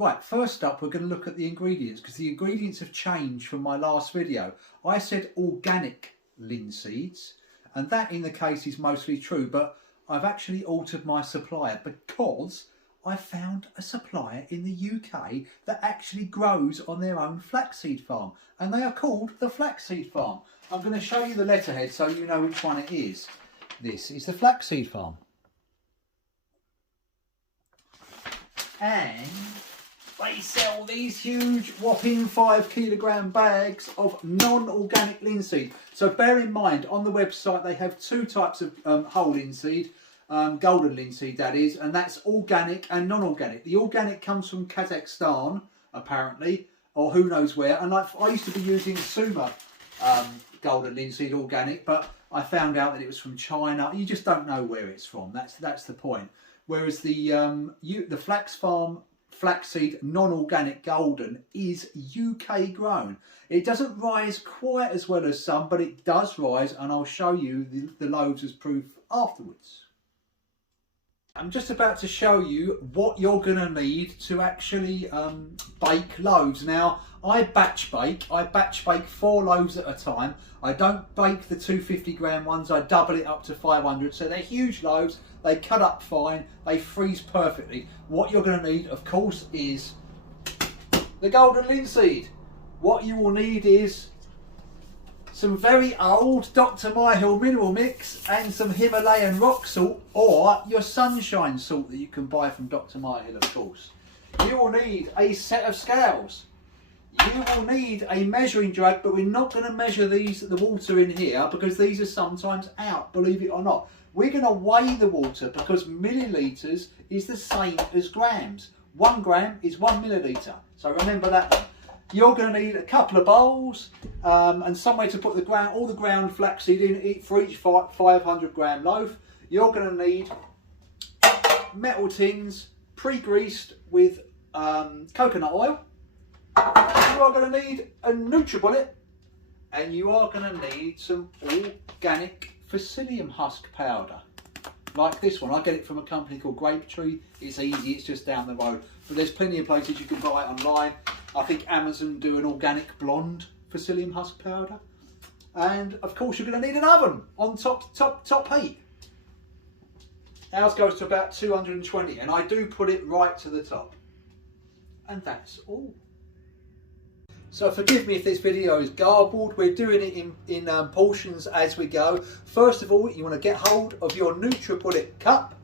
Right, first up we're going to look at the ingredients, because the ingredients have changed from my last video. I said organic linseeds, and that in the case is mostly true, but I've actually altered my supplier because I found a supplier in the UK that actually grows on their own flaxseed farm, and they are called the Flaxseed Farm. I'm going to show you the letterhead so you know which one it is. This is the Flaxseed Farm. And they sell these huge whopping 5 kilogram bags of non-organic linseed. So bear in mind, on the website they have two types of whole linseed, golden linseed that is, and that's organic and non-organic. The organic comes from Kazakhstan apparently, or who knows where, and I used to be using Suma golden linseed organic, but I found out that it was from China. You just don't know where it's from, that's the point. Whereas the Flax Farm flaxseed non-organic golden is UK grown. It doesn't rise quite as well as some, but it does rise, and I'll show you the loaves as proof afterwards. I'm just about to show you what you're going to need to actually bake loaves. Now, I batch bake 4 loaves at a time. I don't bake the 250 gram ones, I double it up to 500. So they're huge loaves, they cut up fine, they freeze perfectly. What you're going to need, of course, is the golden linseed. What you will need is some very old Dr Myhill mineral mix and some Himalayan rock salt, or your sunshine salt that you can buy from Dr Myhill, of course. You will need a set of scales. You will need a measuring jug, but we're not going to measure the water in here because these are sometimes out, believe it or not. We're going to weigh the water because millilitres is the same as grams. 1 gram is 1 millilitre, so remember that one. You're going to need a couple of bowls and somewhere to put all the ground flaxseed in for each 500 gram loaf. You're going to need metal tins pre-greased with coconut oil. You are going to need a NutriBullet, and you are going to need some organic psyllium husk powder, like this one. I get it from a company called Grapetree. It's easy, it's just down the road, but there's plenty of places you can buy it online. I think Amazon do an organic blonde psyllium husk powder, and of course you're going to need an oven on top heat. Ours goes to about 220, and I do put it right to the top, and that's all. So forgive me if this video is garbled. We're doing it in portions as we go. First of all, you want to get hold of your NutriBullet cup,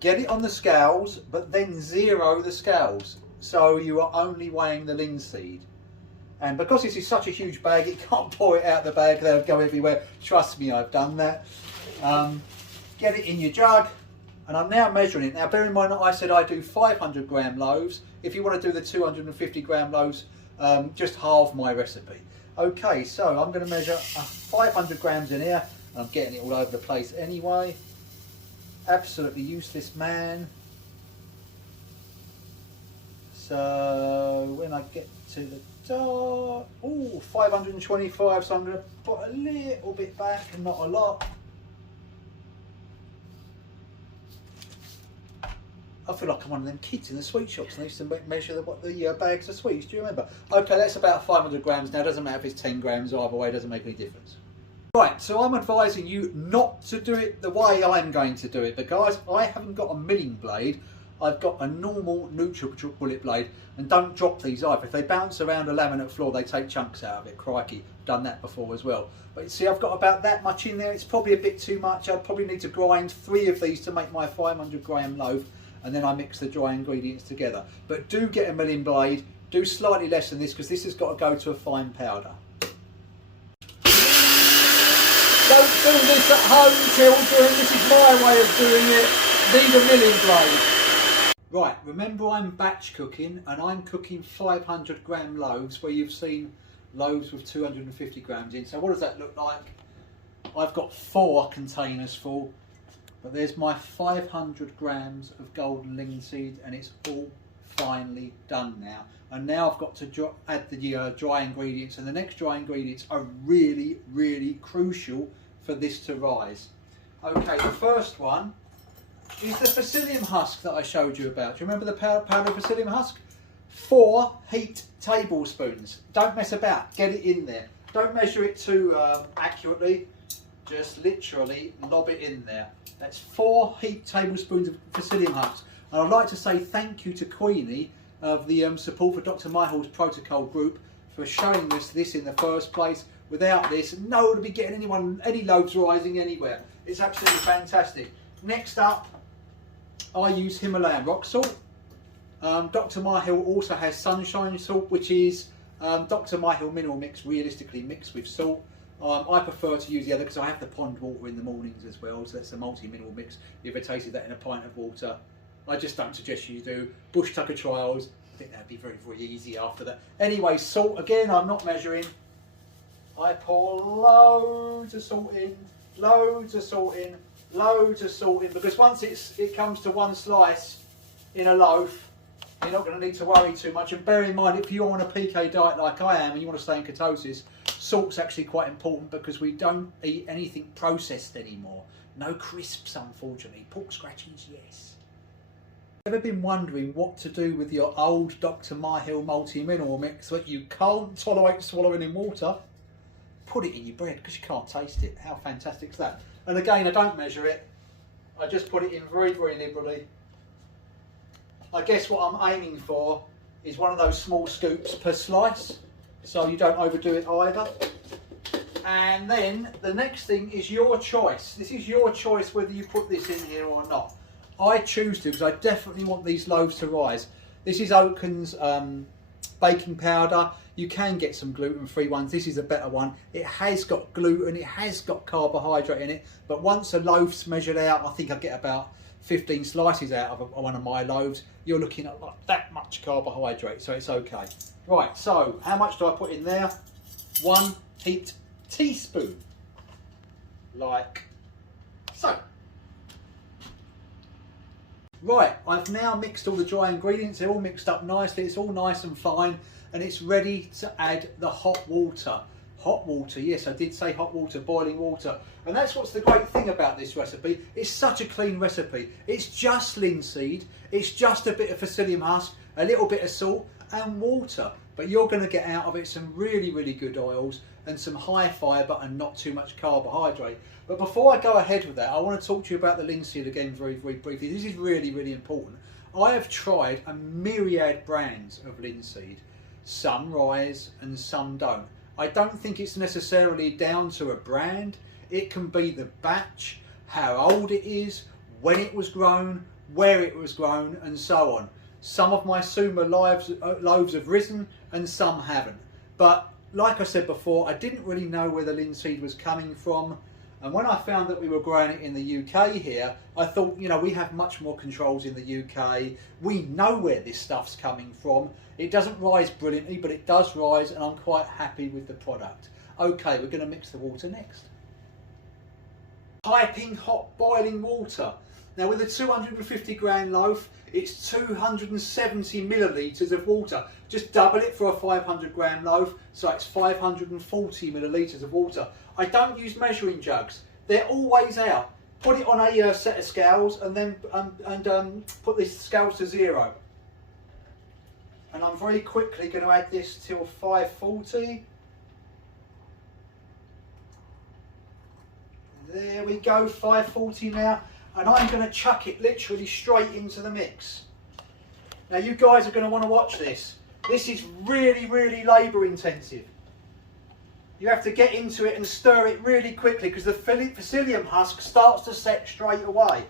get it on the scales, but then zero the scales. So you are only weighing the linseed. And because this is such a huge bag, it can't pour it out the bag, they'll go everywhere. Trust me, I've done that. Get it in your jug, and I'm now measuring it. Now bear in mind that I said I do 500 gram loaves. If you want to do the 250 gram loaves, just halve my recipe. Okay, so I'm going to measure 500 grams in here, and I'm getting it all over the place anyway. Absolutely useless man. So when I get to the top, 525, so I'm going to put a little bit back and not a lot. I feel like I'm one of them kids in the sweet shops and they used to measure the bags of sweets. Do you remember? Okay, that's about 500 grams now. Doesn't matter if it's 10 grams either way, doesn't make any difference. Right, so I'm advising you not to do it the way I'm going to do it, but guys, I haven't got a milling blade. I've got a normal NutriBullet blade, and don't drop these either. If they bounce around a laminate floor, they take chunks out of it. Crikey, done that before as well. But you see, I've got about that much in there. It's probably a bit too much. I'd probably need to grind 3 of these to make my 500 gram loaf, and then I mix the dry ingredients together. But do get a milling blade, do slightly less than this, because this has got to go to a fine powder. Don't do this at home, children. This is my way of doing it. Need a milling blade. Right, remember I'm batch cooking, and I'm cooking 500 gram loaves where you've seen loaves with 250 grams in. So what does that look like? I've got 4 containers full, but there's my 500 grams of golden linseed, and it's all finely done now. And now I've got to add the dry ingredients, and the next dry ingredients are really, really crucial for this to rise. Okay, the first one is the psyllium husk that I showed you about. Do you remember the powder psyllium husk? 4 heaped tablespoons. Don't mess about, get it in there. Don't measure it too accurately, just literally lob it in there. That's 4 heaped tablespoons of psyllium husks. And I'd like to say thank you to Queenie of the support for Dr Myhill's protocol group for showing us this in the first place. Without this, no one would be getting any loaves rising anywhere. It's absolutely fantastic. Next up, I use Himalayan rock salt. Dr Myhill also has sunshine salt, which is Dr Myhill mineral mix, realistically mixed with salt. I prefer to use the other because I have the pond water in the mornings as well, so that's a multi-mineral mix. You ever tasted that in a pint of water? I just don't suggest you do. Bush tucker trials, I think that'd be very, very easy after that. Anyway, salt, again, I'm not measuring. I pour loads of salt in, loads of salt in, loads of salt in, because once it comes to 1 slice in a loaf, you're not going to need to worry too much. And bear in mind, if you're on a PK diet like I am and you want to stay in ketosis, salt's actually quite important because we don't eat anything processed anymore. No crisps, unfortunately. Pork scratchings, yes. Ever been wondering what to do with your old Dr Myhill multi-mineral mix that you can't tolerate swallowing in water? Put it in your bread because you can't taste it. How fantastic is that? And again, I don't measure it. I just put it in very, very liberally. I guess what I'm aiming for is one of those small scoops per slice, so you don't overdo it either. And then the next thing is your choice. This is your choice whether you put this in here or not. I choose to because I definitely want these loaves to rise. This is Oaken's baking powder. You can get some gluten-free ones. This is a better one. It has got gluten, it has got carbohydrate in it, but once a loaf's measured out, I think I get about 15 slices out of one of my loaves. You're looking at like that much carbohydrate, so it's okay. Right, so how much do I put in there? 1 heaped teaspoon, like so. Right, I've now mixed all the dry ingredients. They're all mixed up nicely. It's all nice and fine, and it's ready to add the hot water. Hot water, yes, I did say hot water, boiling water. And that's what's the great thing about this recipe. It's such a clean recipe. It's just linseed, it's just a bit of psyllium husk, a little bit of salt and water. But you're going to get out of it some really, really good oils and some high fibre and not too much carbohydrate. But before I go ahead with that, I want to talk to you about the linseed again very, very briefly. This is really, really important. I have tried a myriad brands of linseed. Some rise and some don't. I don't think it's necessarily down to a brand. It can be the batch, how old it is, when it was grown, where it was grown, and so on. Some of my Suma loaves have risen and some haven't. But like I said before, I didn't really know where the linseed was coming from. And when I found that we were growing it in the UK here, I thought, you know, we have much more controls in the UK. We know where this stuff's coming from. It doesn't rise brilliantly, but it does rise, and I'm quite happy with the product. Okay, we're going to mix the water next. Piping hot boiling water. Now with a 250 gram loaf, it's 270 millilitres of water. Just double it for a 500 gram loaf, so it's 540 millilitres of water. I don't use measuring jugs. They're always out. Put it on a set of scales and then put the scales to 0. And I'm very quickly going to add this till 540. There we go, 540 now. And I'm going to chuck it literally straight into the mix. Now you guys are going to want to watch this. This is really, really labour intensive. You have to get into it and stir it really quickly because the psyllium husk starts to set straight away.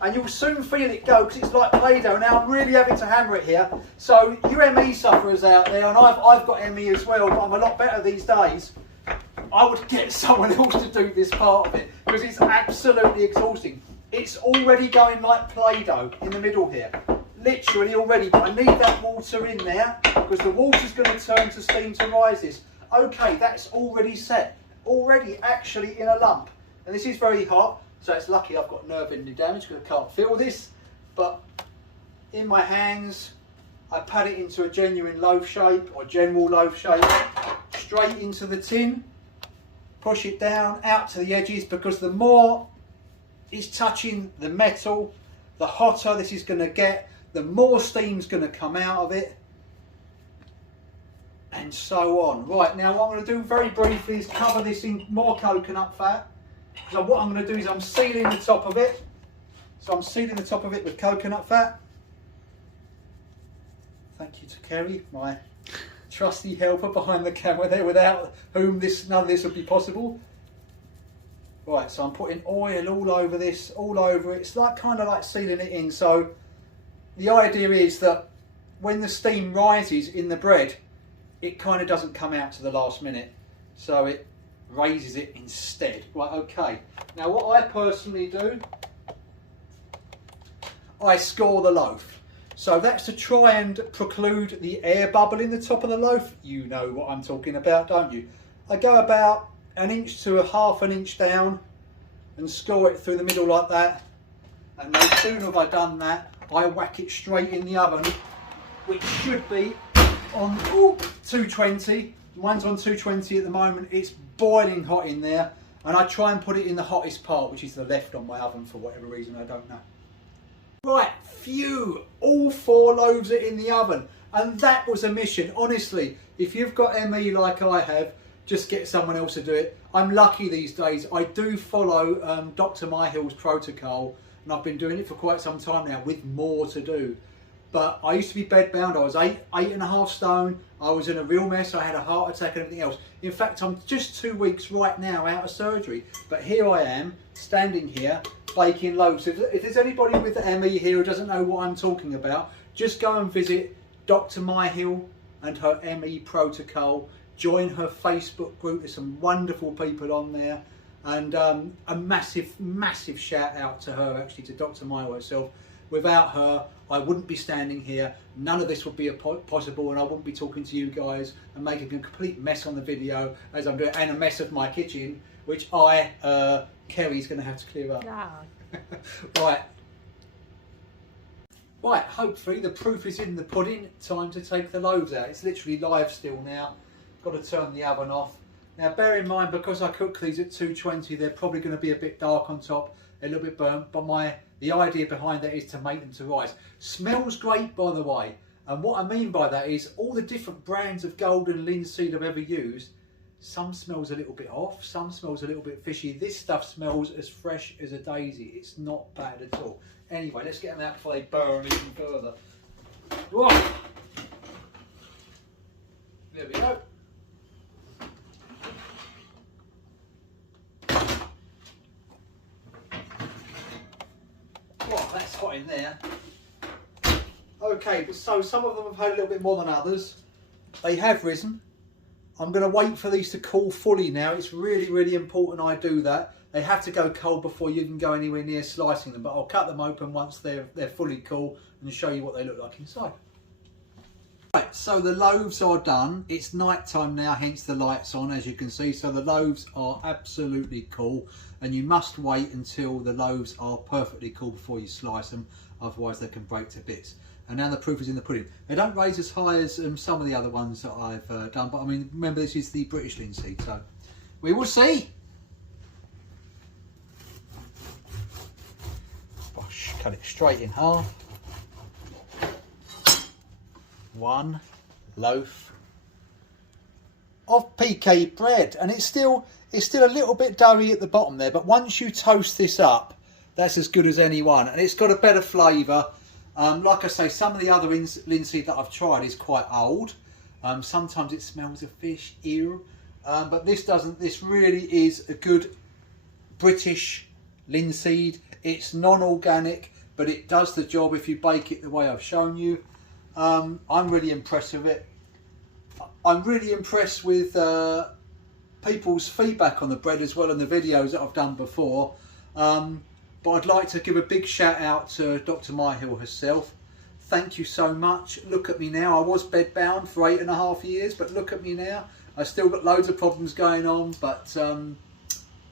And you'll soon feel it go because it's like Play-Doh. Now I'm really having to hammer it here. So you ME sufferers out there, and I've got ME as well, but I'm a lot better these days. I would get someone else to do this part of it because it's absolutely exhausting. It's already going like Play-Doh in the middle here. Literally already, but I need that water in there because the water's going to turn to steam to rise this. Okay, that's already set. Already actually in a lump. And this is very hot, so it's lucky I've got nerve ending damage because I can't feel this. But in my hands, I pat it into a genuine loaf shape or general loaf shape, straight into the tin. Push it down out to the edges because the more is touching the metal, the hotter this is going to get, the more steam's going to come out of it. and so on. Right, now what I'm going to do very briefly is cover this in more coconut fat. So what I'm going to do is I'm sealing the top of it. So I'm sealing the top of it with coconut fat. Thank you to Kerry, my trusty helper behind the camera there, without whom none of this would be possible. Right, so I'm putting oil all over this, all over it. It's like kind of like sealing it in. So the idea is that when the steam rises in the bread, it kind of doesn't come out to the last minute. So it raises it instead. Right, okay. Now what I personally do, I score the loaf. So that's to try and preclude the air bubble in the top of the loaf. You know what I'm talking about, don't you? I go about 1 inch to ½ an inch down and score it through the middle like that. And no sooner have I done that, I whack it straight in the oven, which should be on 220. Mine's on 220 at the moment. It's boiling hot in there, and I try and put it in the hottest part, which is the left on my oven for whatever reason, I don't know. Right, phew, all 4 loaves are in the oven, and that was a mission. Honestly, if you've got ME like I have, just get someone else to do it. I'm lucky these days. I do follow Dr Myhill's protocol, and I've been doing it for quite some time now with more to do. But I used to be bedbound. I was 8.5 stone. I was in a real mess. I had a heart attack and everything else. In fact, I'm just 2 weeks right now out of surgery. But here I am, standing here, baking loaves. If there's anybody with ME here who doesn't know what I'm talking about, just go and visit Dr Myhill and her ME protocol. Join her Facebook group. There's some wonderful people on there. And a massive, massive shout out to her, actually, to Dr Myhill herself. Without her, I wouldn't be standing here. None of this would be possible, and I wouldn't be talking to you guys and making a complete mess on the video as I'm doing, and a mess of my kitchen, which Kerry's going to have to clear up. Yeah. Right, hopefully the proof is in the pudding. Time to take the loaves out. It's literally live still now. Got to turn the oven off. Now bear in mind, because I cook these at 220, they're probably going to be a bit dark on top, a little bit burnt, but the idea behind that is to make them to rise. Smells great, by the way, and what I mean by that is all the different brands of golden linseed I've ever used, some smells a little bit off, some smells a little bit fishy. This stuff smells as fresh as a daisy. It's not bad at all. Anyway, let's get them out before they burn even further. Right. There we go. Well, that's hot in there. Okay, so some of them have had a little bit more than others. They have risen. I'm going to wait for these to cool fully now. It's really, really important I do that. They have to go cold before you can go anywhere near slicing them, but I'll cut them open once they're fully cool and show you what they look like inside. Right, so the loaves are done. It's night time now, hence the lights on, as you can see. So the loaves are absolutely cool, and you must wait until the loaves are perfectly cool before you slice them, otherwise they can break to bits. And now the proof is in the pudding. They don't raise as high as some of the other ones that I've done, but I mean, remember this is the British linseed, so we will see. Gosh, cut it straight in half. One loaf of PK bread, and it's still a little bit doughy at the bottom there, but once you toast this up, that's as good as any one, and it's got a better flavour. Like I say, some of the other linseed that I've tried is quite old. Sometimes it smells of fish, ew, but this doesn't. This really is a good British linseed. It's non-organic, but it does the job if you bake it the way I've shown you. I'm really impressed with it. I'm really impressed with people's feedback on the bread as well in the videos that I've done before. But I'd like to give a big shout out to Dr Myhill herself. Thank you so much. Look at me now. I was bedbound for 8.5 years, but look at me now. I've still got loads of problems going on, but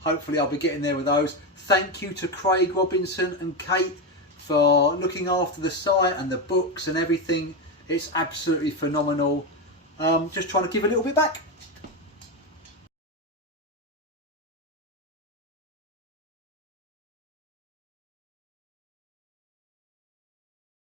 hopefully I'll be getting there with those. Thank you to Craig Robinson and Kate for looking after the site and the books and everything. It's absolutely phenomenal. Just trying to give a little bit back.